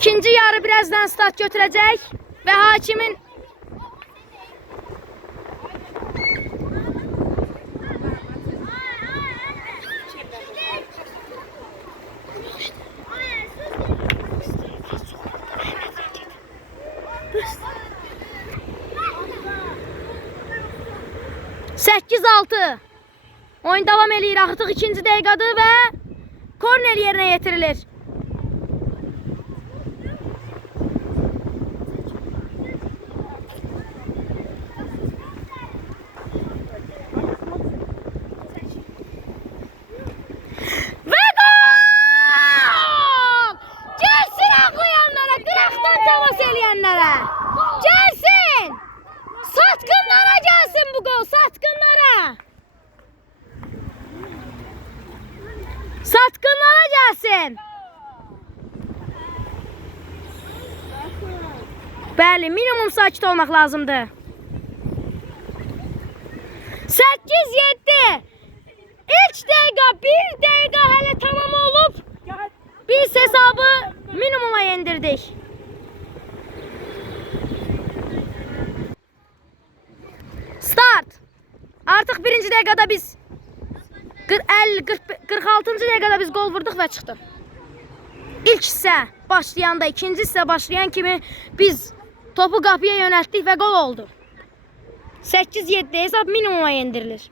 İkinci yarı birazdan start götürecek ve hakimin Sekiz 6 oyun devam edir. Artıq ikinci dəqiqədir və korner yerinə yetirilir. Və gol! Gəlsin ağlayanlara, dirəkdən təmas eləyənlərə. Gəlsin! Satqınlara gəlsin bu gol, satqınlara! Satqınlara gəlsin! Bəli, minimum sakit olmaq lazımdır. 8-7 İlk dəqiqə, bir dəqiqə hələ tamam olub. Biz hesabı minimuma yendirdik. Start. Artıq birinci dəqiqədə biz 46-cı dəqiqədə biz gol vurduq və çıxdıq. İlk hissə başlayanda, ikinci hissə başlayan kimi biz topu qapıya yönəltdik və gol oldu. 8-7 hesab minimuma yendirilir.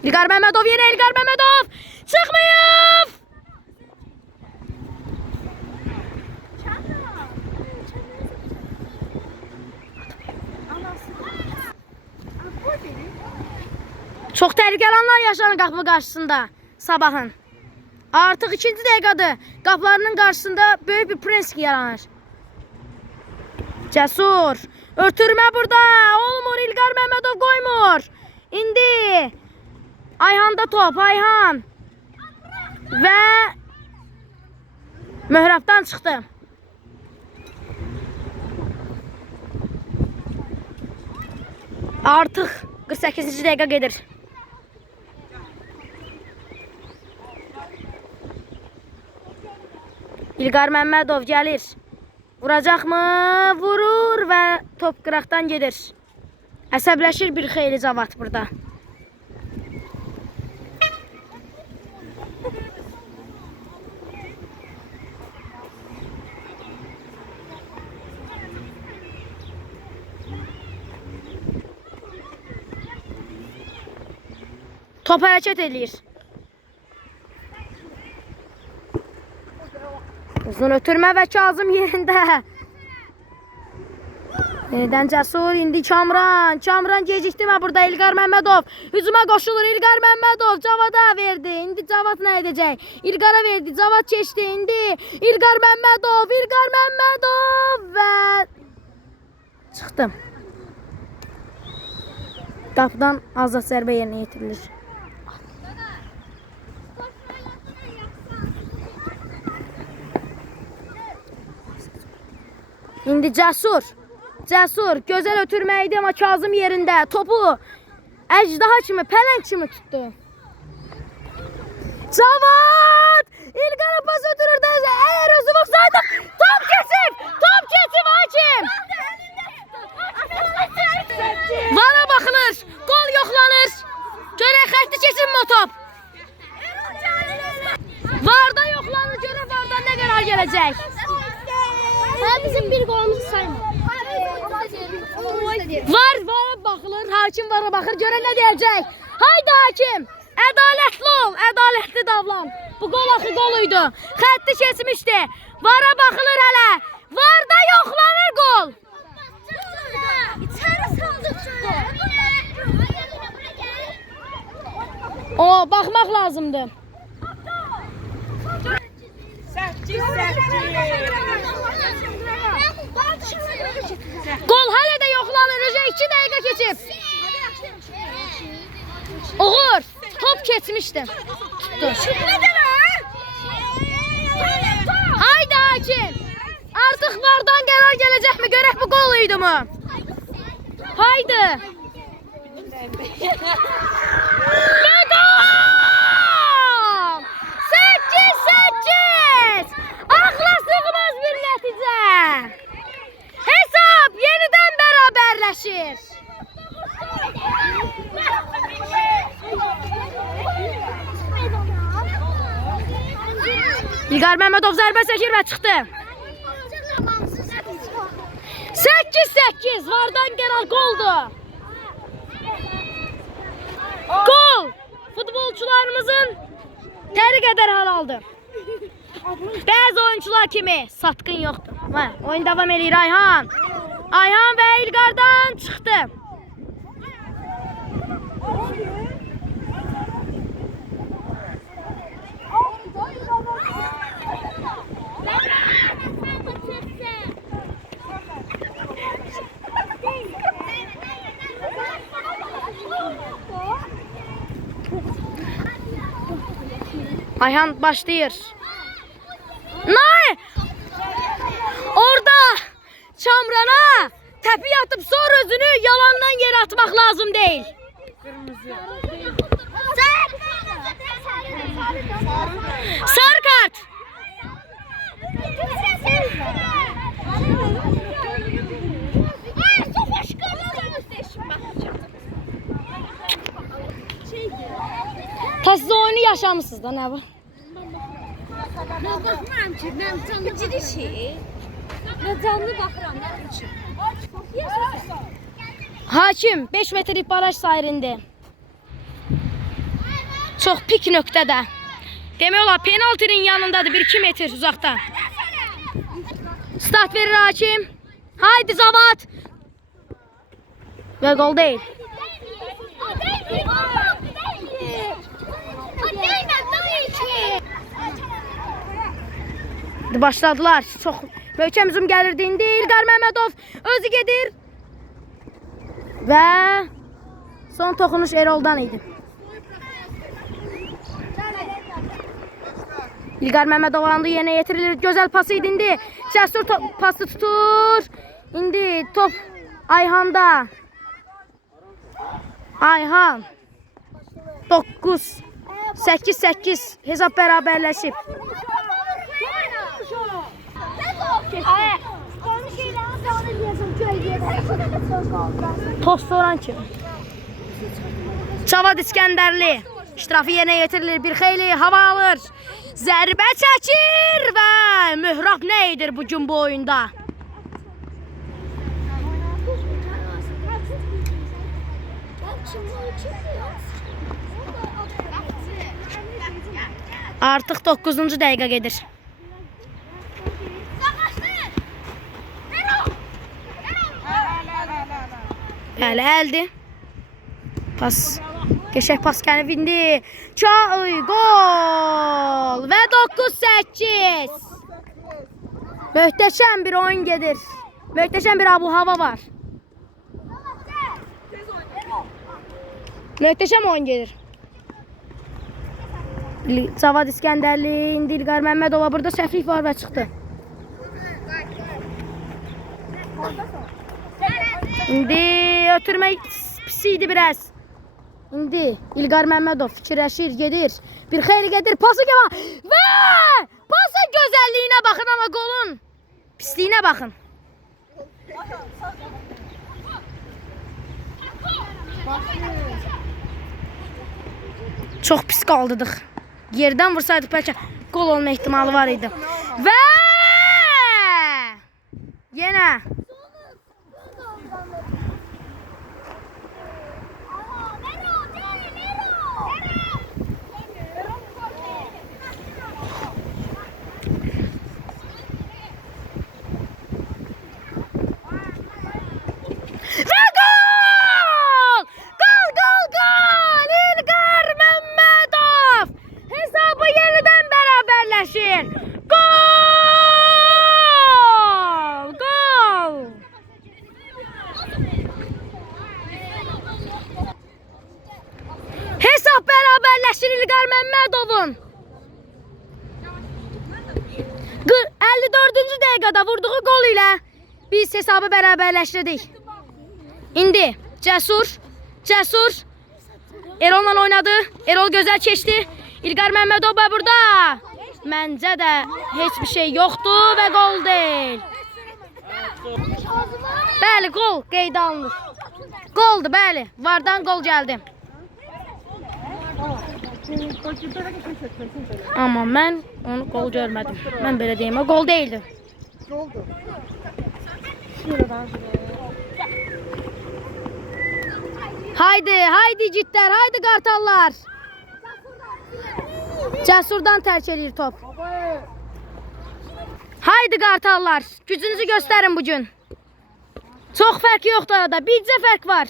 İlqar Məmmədov yenə İlqar Məmmədov çıxmayıb. Çox təhlükəli anlar yaşanır qapı qarşısında sabahın. Artıq ikinci dəqiqədir. Qapılarının qarşısında böyük bir press yaranır. Cəsur. Ötürmə burada. Olmur. İlqar Məmmədov qoymur. İndi Ayhan'da top. Ayhan. Və möhrəbdən çıxdı. Artıq 48-ci dəqiqə gedir. İlqar Məmmədov gəlir. Vuracaq mı? Vurur və top qıraqdan gedir. Əsəbləşir bir xeyli Cavad burada. Top hərəkət edir. Uzun ötürmə və Kazım yerində. Yenidən Cəsur, indi Kamran. Kamran gecikdirmə burada İlqar Məmmədov. Hücuma qoşulur İlqar Məmmədov. Cavada verdi. İndi Cavad nə edəcək? İlqara verdi. Cavad keçdi. İndi İlqar Məmmədov. İlqar Məmmədov və çıxdım. Qapıdan azad zərbə yerinə yetirilir. İndi Cəsur. Cəsur gözəl ötürməydi amma Kazım yerində. Topu əcdaha kimi, pələng kimi tutdu. Cavad! İlqara pas ötürür də əgər özü vursaydı top keçib! Top keçib hakim! Vara baxılır. Gol yoxlanır. Görək xətti keçibmi o top? Varda yoxlanır. Görək vardan nə qərar gələcək? Bizim bir golumuzu sayma. Var baxılır, hakim vara baxır, görən nə deyəcək? Haydi hakim, ədalətli ol, ədalətli davran. Bu gol axı goluydu, xətti keçmişdi. Vara baxılır hələ, varda yoxlanır gol. İçəri saldık çıxdı. O, baxmaq lazımdır. 8-8. Gol hələ də yoxlanır, 2 dəqiqə keçib. Uğur, top keçmişdi. Tutdu. Haydi hakim. Artıq vardan qərar gələcəkmi? Görək bu gol idi mi? Haydi. Ve gol! İlqar Məmmədov zərbə çəkir və çıxdı. 8-8 vardan gələn qoldur. Gol! Futbolçularımızın təri qədər hal aldı. Bəzi oyuncular kimi satqın yoxdur. Oyun davam edir Ayhan. Ayhan və İlqardan çıxdı. Ayhan başlayır. Nay! Orada Çamrana təpi atıp sonra özünü yalandan yere atmak lazım değil. Sarı kart. Siz oyunu yaşamışsınız da ne bu? Ben bakmıram ki, ben canlı girişi. Ben canlı bakıram, ben üçün. Hakim 5 metrelik baraj sahilinde. Çok pik nöqtədə. Demək olar penaltinin yanındadır 1-2 metr uzaqda. Start verir hakim. Haydi Zavat. Ve gol değil. Başladılar. Çok möhkəm hücum gəlirdi indi. İlqar Məmmədov özü gedir. Və son toxunuş Erol'dan idi. İlqar Məmmədov andı yenə yetirilir. Gözəl pası idi indi. Cəsur pası tutur. İndi top Ayhan'da. Ayhan 9 8-8 hesap beraberleşip. Tost soran kim? Cavad İskəndərli iştirafı yerine getirilir. Bir xeyli hava alır. Zərbə çəkir və mührab nə edir bugün bu oyunda? Artık 9. dəqiqə gedir. Bəli, əldi. Pas. Qəşəng pas gəlib indi. Gol! Və 9-8. Möhtəşəm bir oyun gedir. Möhtəşəm bir abu-hava var. Möhtəşəm oyun gedir. Cavad İskəndərli, indi İlqar Məmmədova burada səhvlik var və çıxdı. İndi ötürmək pis idi biraz. İndi İlqar Məmmədov fikirləşir, gedir. Bir xeyli gedir, pası gəlir. Və pasın gözəlliyinə baxın ama golun pisliyinə baxın. Çox pis qaldırdıq. Yerdən vursaydık bəlkə gol olma ehtimalı var idi. Və yenə İlqar Məmmədovun 54-cü dəqiqədə vurduğu gol ilə biz hesabı bərabərləşdirdik. İndi Cəsur Erol'la oynadı. Erol gözəl keçdi. İlqar Məmmədov burada. Məncə də heç bir şey yoxdur və gol deyil. Bəli, gol qeydə alınır. Goldur, bəli. Vardan gol gəldi. Amma mən onu gol görmədim. Mən belə deyim, o gol değildi. Oldu. Haydi, haydi cidlər, haydi qartallar. Cəsurdan tərk edir top. Haydi qartallar, gücünüzü göstərin bugün. Çox fərq yoxdur arada, bircə fərq var.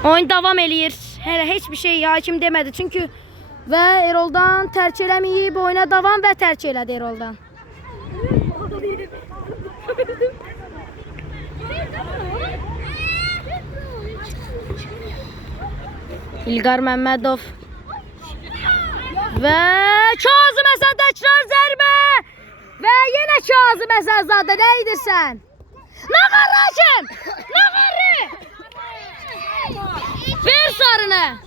Oyun davam eləyir. Hələ heç bir şey hakim demədi çünki və Eroldan tərk eləməyib, oyuna davam və tərk elədi Eroldan. İlqar Məmmədov və Kazım Həsən təkrar zərbə və yenə Kazım Həsənzadə, nə edirsən? Nə var hakim? Nə var? Ver sarını.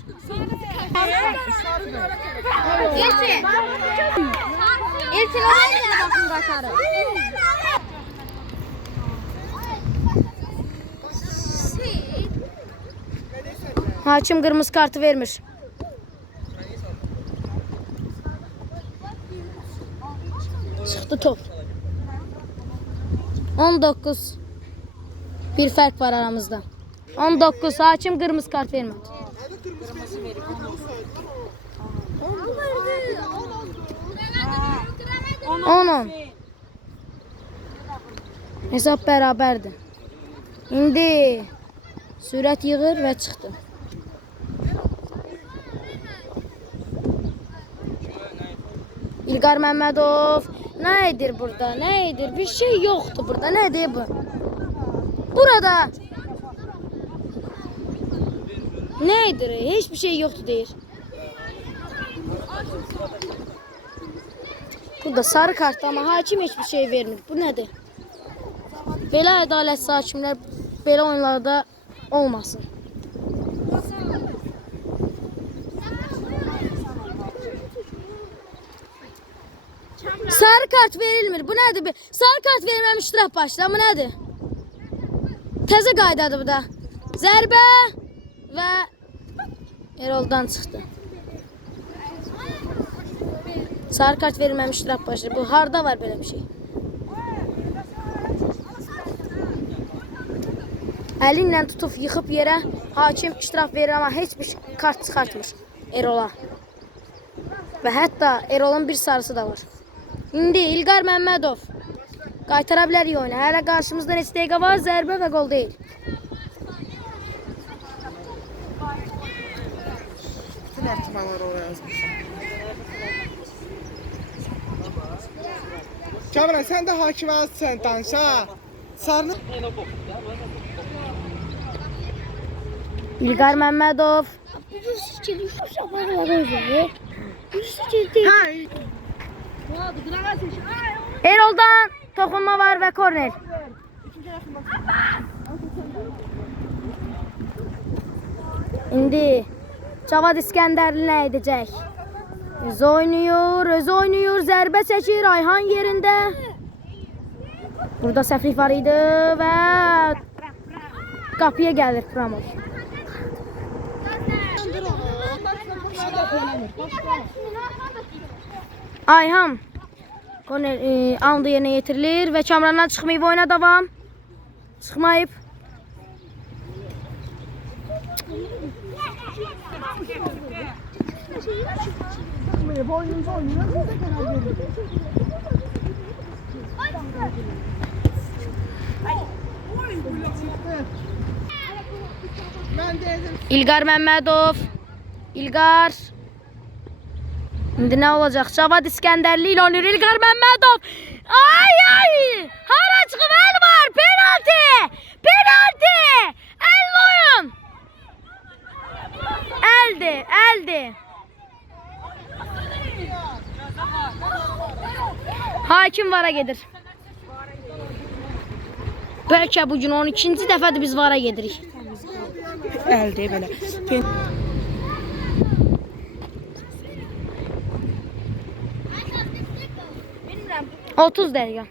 Hakim kırmızı kartı vermiş. Çıktı top. 19. Bir fark var aramızda. 19. Hakim kırmızı kart vermedi. Onun. Hesap beraberdi. İndi sürət yığır və çıxdı. İlqar Məmmədov nə edir burada? Nə edir? Bir şey yoxdur burada. Nədir bu? Burada nə edir? Heç bir şey yoxdur deyir. Burada sarı kart ama hakim hiçbir şey vermir. Bu nədir? Belə ədalətsiz hakimlər belə oyunlarda olmasın. Sarı kart verilmir. Bu nədir? Sarı kart verilməmiş iştiraf başla. Bu nədir? Təzə qaydadır bu da. Zərbə və Eroldan çıxdı. Sarı kart verilməmiş iştiraf başla. Bu harda var belə bir şey? Əlinlə tutub yıxıb yerə hakim iştiraf verir ama heç bir kart çıxartmır Erola. Və hətta Erolun bir sarısı da var. İndi İlqar Məmmədov qaytara bilərik oyunu. Hələ qarşımızda neçə dəqiqə var, zərbə və gol deyil. Bütün ehtimalları oraya yazmış. Kamran sen de hakim ağzısın danışa. Sarını... İlqar Məmmədov. Eroldan toxunma var və korner. İndi Cavad İskəndərli nə edəcək? Öz oynuyor, zərbə çəkir Ayhan yerində. Burada səhvlik var idi və qapıya gəlir Pramov. Ayhan korner anında yerinə yetirilir və Kamrandan çıxmayıb oyuna davam. Çıxmayıb. İlqar Məmmədov. İlqar. İndi nə olacaq? Cavad İskəndərli ilə oynayır İlqar Məmmədov. Ay! Hara çıxıb? El var! Penalti! Penalti! El oyun! Eldi. Hakim vara gedir. Bəlkə bugün 12-ci dəfədir biz vara gedirik. Elde böyle. 30 dəqiqə.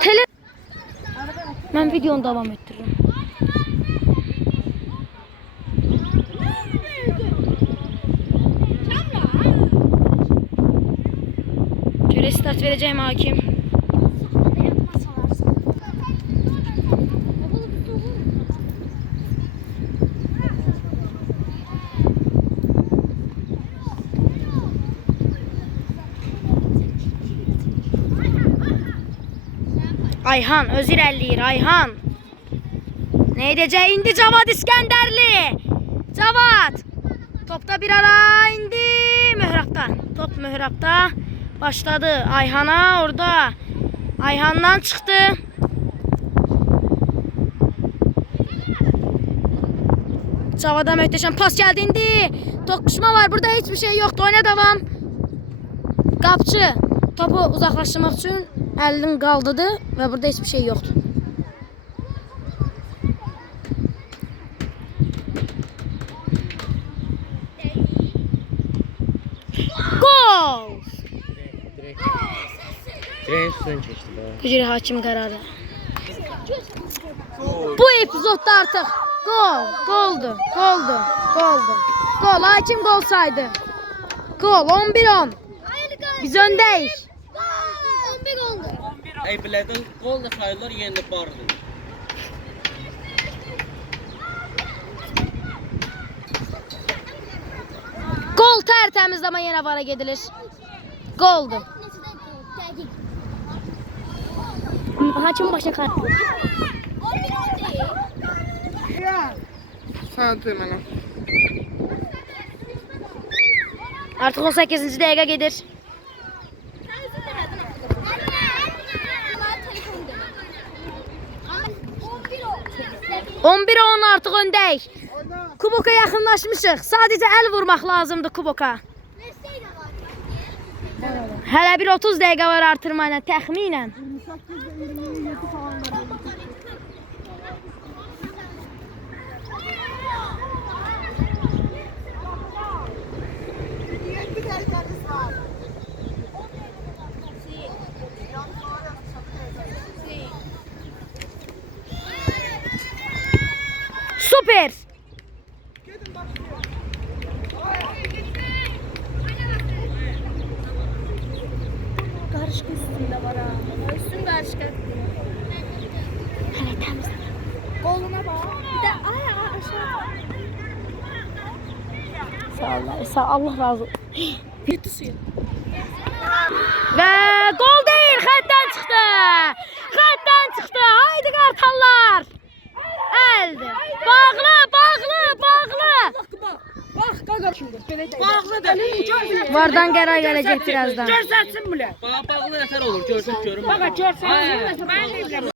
Tele Mən videonu davam etdirirəm. Şöyle start vereceğim hakim. Ayhan öz irəliləyir. Ayhan. Ne edəcək indi Cavad İskəndərli? Cavad. Topda bir ara indi. Möhrabda. Top möhrabda. Başladı Ayhan'a orada. Ayhan'dan çıktı. Cavad'a möhtəşəm pas geldi indi. Toqquşma var. Burada hiçbir şey yoktu. Oyna devam. Qapçı topu uzaklaştırmak için elini kaldırdı ve burada hiçbir şey yoktu. Gol! Direkt üstünden geçti. Gücürü hakim kararı. Bu epizodda artık goldu. Gol, hakim gol saydı. Gol, 11-10. Biz öndeyiz. 11 oldu. Ey bilədən qol da sayılır, yenə bardı. Gol tertemiz ama yine vara gidilir. Goldu. Hakim başa kar. 11 oldu. Sən de mənə. Artık 18. dakika gelir. 11-10 artık öndeyiz. Kuboka yaxınlaşmışıq. Sadece el vurmaq lazımdı Kuboka. Hələ bir 30 dəqiqə var artırma ilə təxminən. 28-27 falan var. Süper. Karışık üstünde var ha. Üstün karışık. Hələ təmiz. Koluna bak. Bir de ay aşağı. Sağ ol, Allah razı olsun. Ve gol değil, xətdən çıxdı. Xətdən çıxdı. Haydi qartallar. Əldir. Bağlı. Bax, qaqa şimdi. Bağlı da. Vardan qərar gələcək birazdan. Görsətsin bile. Bağlı nəfər olur, görsün görün. Bax, görsün.